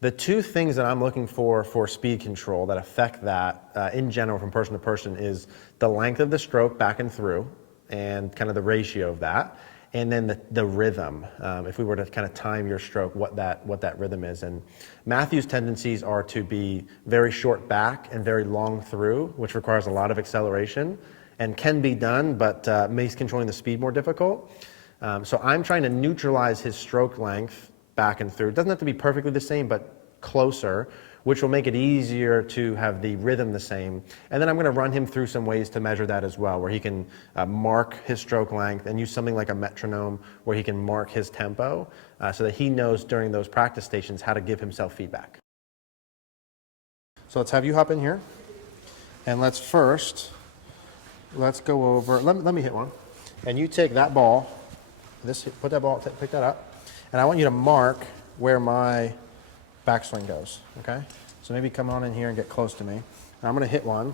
The two things that I'm looking for speed control that affect that in general from person to person is the length of the stroke back and through and kind of the ratio of that, and then the rhythm. If we were to kind of time your stroke, what that rhythm is. And Matthew's tendencies are to be very short back and very long through, which requires a lot of acceleration and can be done, but makes controlling the speed more difficult. So I'm trying to neutralize his stroke length back and through. It doesn't have to be perfectly the same, but closer, which will make it easier to have the rhythm the same. And then I'm going to run him through some ways to measure that as well, where he can mark his stroke length and use something like a metronome where he can mark his tempo so that he knows during those practice stations how to give himself feedback. So let's have you hop in here. And let's go over, let me hit one. And you take that ball, put that ball, pick that up. And I want you to mark where my backswing goes, okay? So maybe come on in here and get close to me. And I'm gonna hit one.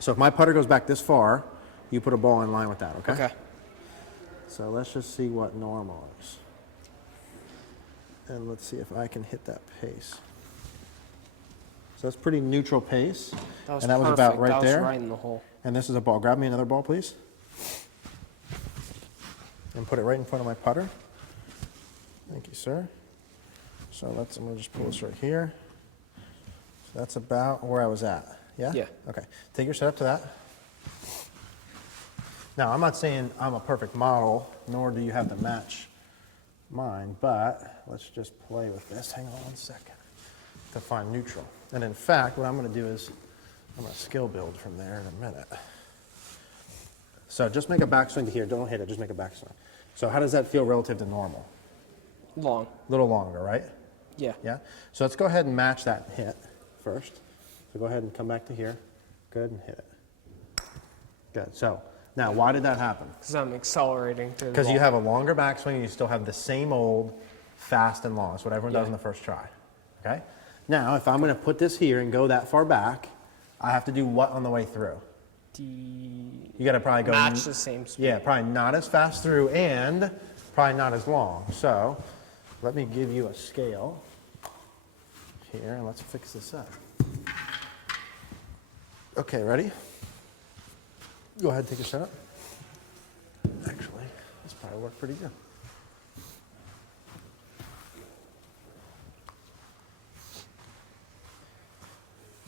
So if my putter goes back this far, you put a ball in line with that, okay? Okay. So let's just see what normal is. And let's see if I can hit that pace. So that's pretty neutral pace. That was about right there. That was right in the hole. And this is a ball. Grab me another ball, please. And put it right in front of my putter. Thank you, sir. So I'm gonna just pull this right here. So that's about where I was at. Yeah? Yeah. Okay. Take your setup to that. Now, I'm not saying I'm a perfect model, nor do you have to match mine, but let's just play with this. Hang on 1 second to find neutral. And in fact, what I'm gonna do is I'm gonna skill build from there in a minute. So just make a backswing to here. Don't hit it, just make a backswing. So how does that feel relative to normal? Long. A little longer, right? Yeah. Yeah? So let's go ahead and match that hit first. So go ahead and come back to here. Good, and hit it. Good. So now, why did that happen? Because I'm accelerating through the Because ball. you have a longer backswing and you still have the same old fast and long. That's what everyone does in the first try. Okay? Now, if I'm going to put this here and go that far back, I have to do what on the way through? You got to probably go match the same speed. Yeah, probably not as fast through and probably not as long. So let me give you a scale here and let's fix this up. Okay, ready? Go ahead and take your setup. Actually, this probably worked pretty good.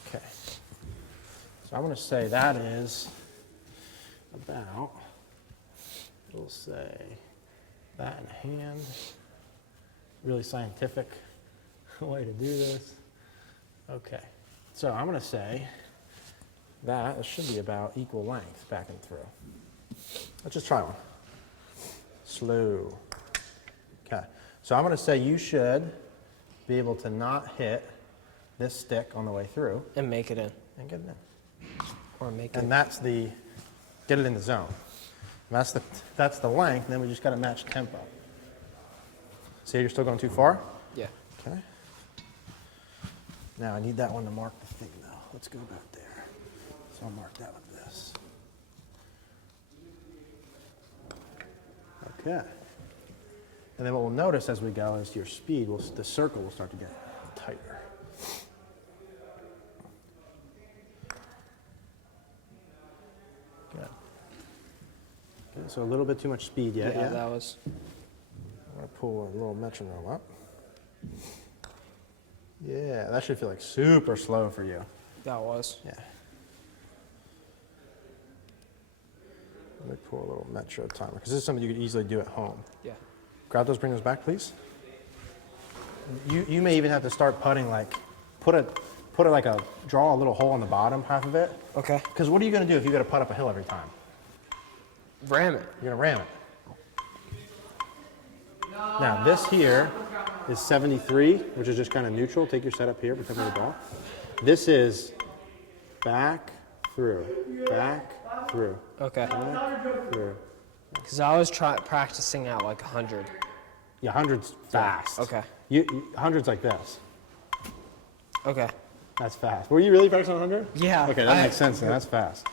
Okay. So I'm going to say that is about, we'll say, that in hand. Really scientific way to do this. Okay. So I'm going to say that it should be about equal length back and through. Let's just try one. Slow. Okay. So I'm going to say you should be able to not hit this stick on the way through. And make it in. And get it in. Or make it. And that's the, get it in the zone. And that's the length, and then we just got to match tempo. See, you're still going too far? Yeah. Okay. Now I need that one to mark the thing though. Let's go back there. So I'll mark that with this. Okay. And then what we'll notice as we go is your speed, the circle will start to get tighter. Good. Okay, so a little bit too much speed yet. Yeah, that was. I'm going to pull a little metronome up. Yeah, that should feel like super slow for you. That was. Yeah. Let me pull a little metro timer, because this is something you could easily do at home. Yeah. Grab those, bring those back, please. You may even have to start putting like, put it like draw a little hole on the bottom half of it. Okay. Because what are you going to do if you got to putt up a hill every time? Ram it. You're going to ram it. Now this here is 73, which is just kind of neutral. Take your setup here, pretend you're the ball. This is back, through, back, through. Okay. Back, through. Because I was practicing at like 100. Yeah, 100's fast. Okay. 100's like this. Okay. That's fast. Were you really practicing 100? Yeah. Okay, that makes sense then. That's fast.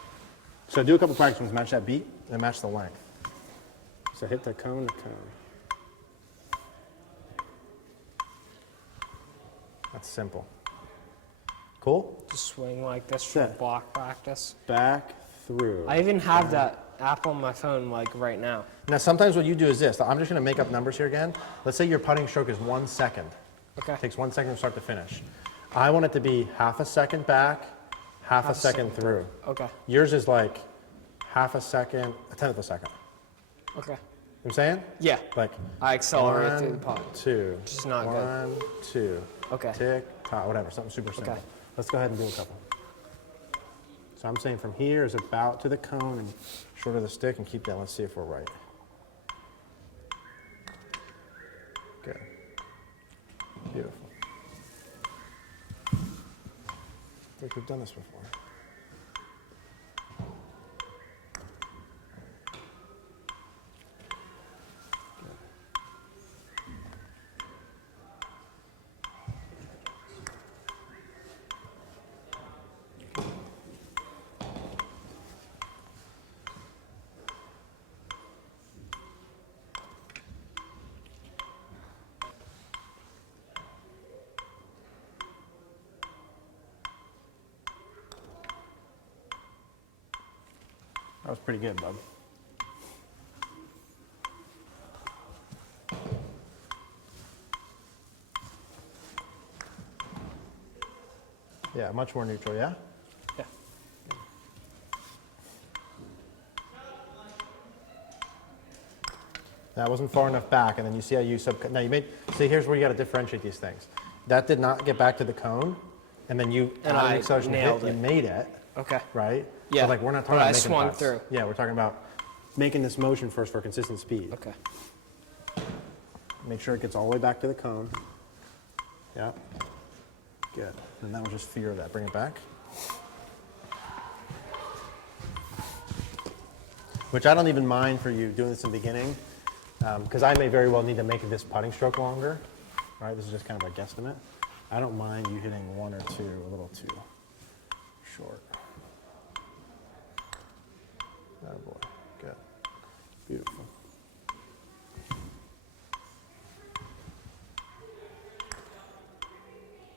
So do a couple practice ones, match that beat, and match the length. So hit the cone to cone. That's simple. Cool? Just swing like this for Set. block practice. Back, through. I even have that app on my phone like right now. Now, sometimes what you do is this. I'm just going to make up numbers here again. Let's say your putting stroke is 1 second. Okay. It takes 1 second from start to finish. I want it to be half a second back, half a second through. Okay. Yours is like half a second, a tenth of a second. Okay. You know what I'm saying? Yeah. Like I accelerate 1, through the putt. 2. Which is not good. 1, 2. Okay. Tick, tock, whatever, something super simple. Okay. Let's go ahead and do a couple. So I'm saying from here is about to the cone and short of the stick and keep that. Let's see if we're right. Good. Beautiful. I think we've done this before. That was pretty good, bud. Yeah, much more neutral, yeah? Yeah. That wasn't far enough back, and then you see how you now you made, see here's where you gotta differentiate these things. That did not get back to the cone, and then you, And added I acceleration to nailed hit, it. you made it, Okay. right? Yeah, So like we're not talking but I about making swung putts. through. Yeah, we're talking about making this motion first for consistent speed. Okay. Make sure it gets all the way back to the cone. Yeah. Good. And that was just fear of that. Bring it back. Which I don't even mind for you doing this in the beginning, because I may very well need to make this putting stroke longer. Right? This is just kind of a guesstimate. I don't mind you hitting 1 or 2 a little too short. Oh boy. Good. Beautiful.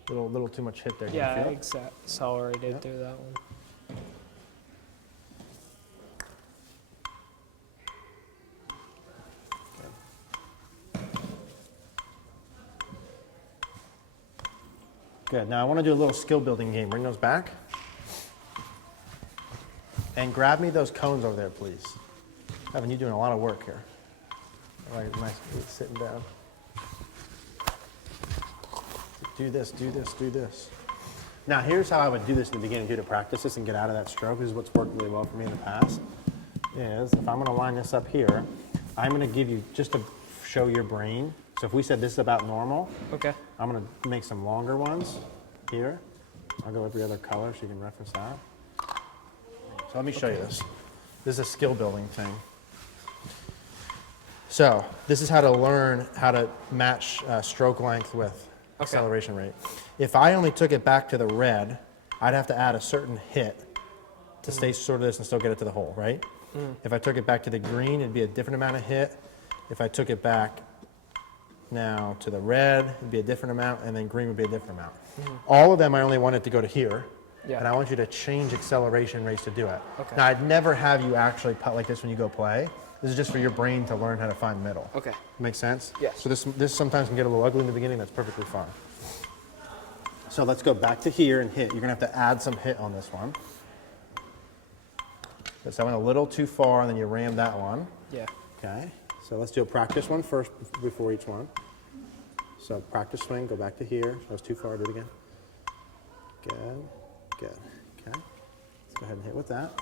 Little too much hit there. Can you Yeah, feel it? accelerated through that one. Good. Now I want to do a little skill building game. Bring those back. And grab me those cones over there, please. Evan, you're doing a lot of work here. All right, nice sitting down. Do this, do this, do this. Now here's how I would do this in the beginning too to practice this and get out of that stroke. This is what's worked really well for me in the past. Is if I'm going to line this up here, I'm going to give you just to show your brain. So if we said this is about normal, Okay. I'm going to make some longer ones here. I'll go every other color so you can reference that. So let me show you this. This is a skill building thing. So this is how to learn how to match stroke length with acceleration rate. If I only took it back to the red, I'd have to add a certain hit to stay sort of this and still get it to the hole, right? If I took it back to the green, it'd be a different amount of hit. If I took it back now to the red, it'd be a different amount, and then green would be a different amount. All of them, I only want it to go to here, Yeah. and I want you to change acceleration rates to do it. Okay. Now, I'd never have you actually putt like this when you go play. This is just for your brain to learn how to find middle. Okay. Make sense? Yes. So this sometimes can get a little ugly in the beginning. That's perfectly fine. So let's go back to here and hit. You're gonna have to add some hit on this one. So I went a little too far, and then you rammed that one. Yeah. Okay. So let's do a practice one first before each one. So practice swing. Go back to here. That was too far. Do it again. Good. Good. Okay. Let's go ahead and hit with that.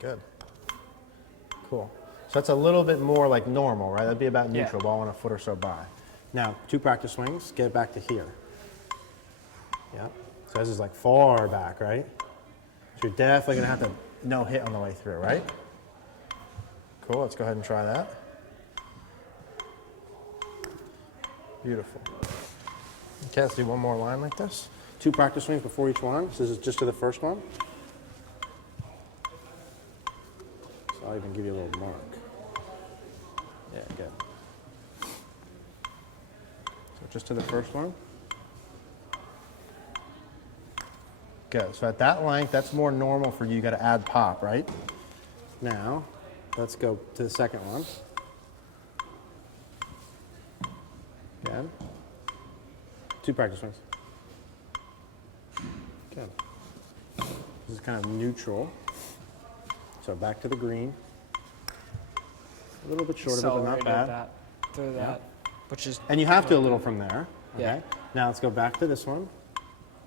Good. Cool. So that's a little bit more like normal, right? That'd be about neutral, ball on a foot or so by. Now, 2 practice swings, get it back to here. Yeah. So this is like far back, right? So you're definitely gonna have to no hit on the way through, right? Cool, let's go ahead and try that. Beautiful. Okay, let's do one more line like this. 2 practice swings before each one. So this is just to the first one. So I'll even give you a little mark. Yeah, good. So just to the first one. Good. So at that length, that's more normal for you. You got to add pop, right? Now, let's go to the second one. Good. 2 practice swings. Good. This is kind of neutral. So back to the green. A little bit short of it, but not Accelerated bad. that through that, which is. And you have to a little from there. Okay. Yeah. Now let's go back to this one.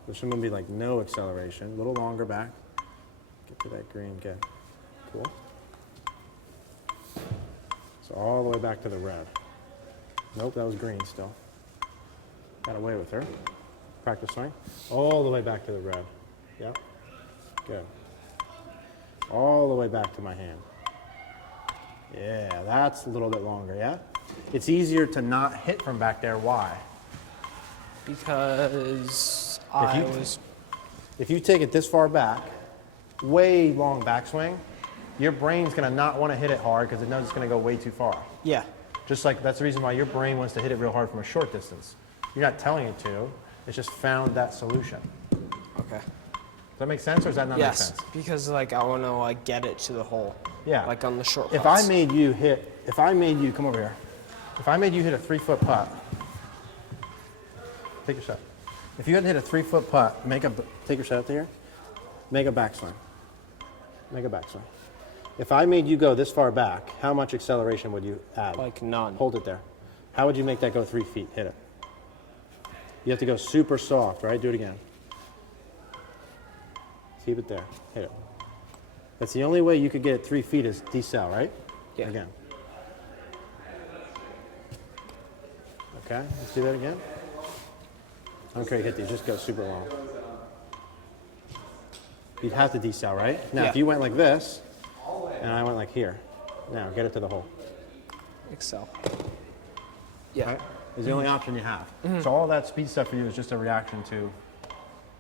This one will be like no acceleration. A little longer back. Get to that green. Good. Cool. So all the way back to the red. Nope, that was green still. Got away with her. Practice swing. All the way back to the red. Yep. Good. All the way back to my hand. Yeah, that's a little bit longer, yeah? It's easier to not hit from back there. Why? Because If you take it this far back, way long backswing, your brain's gonna not wanna hit it hard because it knows it's gonna go way too far. Yeah. Just like that's the reason why your brain wants to hit it real hard from a short distance. You're not telling it to, it's just found that solution. Okay. Does that make sense or does that not make sense? Yes, because like I want to like get it to the hole. Yeah. Like on the short If putts. I made you, come over here. If I made you hit a 3-foot putt, take your shot. If you had to hit a 3-foot putt, take your shot to here, make a backswing. Make a backswing. If I made you go this far back, how much acceleration would you add? Like none. Hold it there. How would you make that go 3 feet? Hit it. You have to go super soft, right? Do it again. Keep it there. Hit it. That's the only way you could get it 3 feet is decel, right? Yeah. Again. Okay, let's do that again. I don't care you hit these, just go super long. You'd have to decel, right? Now, Yeah. if you went like this, and I went like here, now get it to the hole. Excel. Yeah. Right? Is the only option you have. So all that speed stuff for you is just a reaction to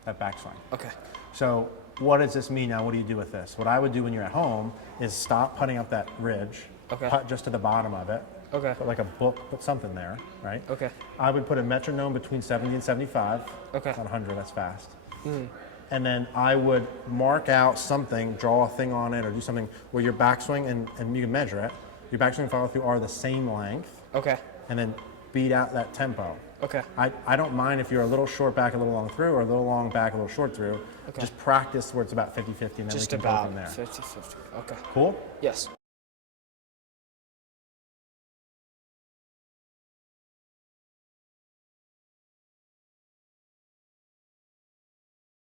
that backswing. Okay. So what does this mean now? What do you do with this? What I would do when you're at home is stop putting up that ridge, Okay. putt just to the bottom of it, Okay. put like a book, put something there, right? Okay. I would put a metronome between 70 and 75. Okay. On 100, that's fast. And then I would mark out something, draw a thing on it, or do something where your backswing, and you can measure it, your backswing and follow through are the same length, Okay. and then beat out that tempo. Okay. I don't mind if you're a little short back, a little long through, or a little long back, a little short through. Okay. Just practice where it's about 50-50, and then Just we can go about from there. 50-50. Okay. Cool? Yes.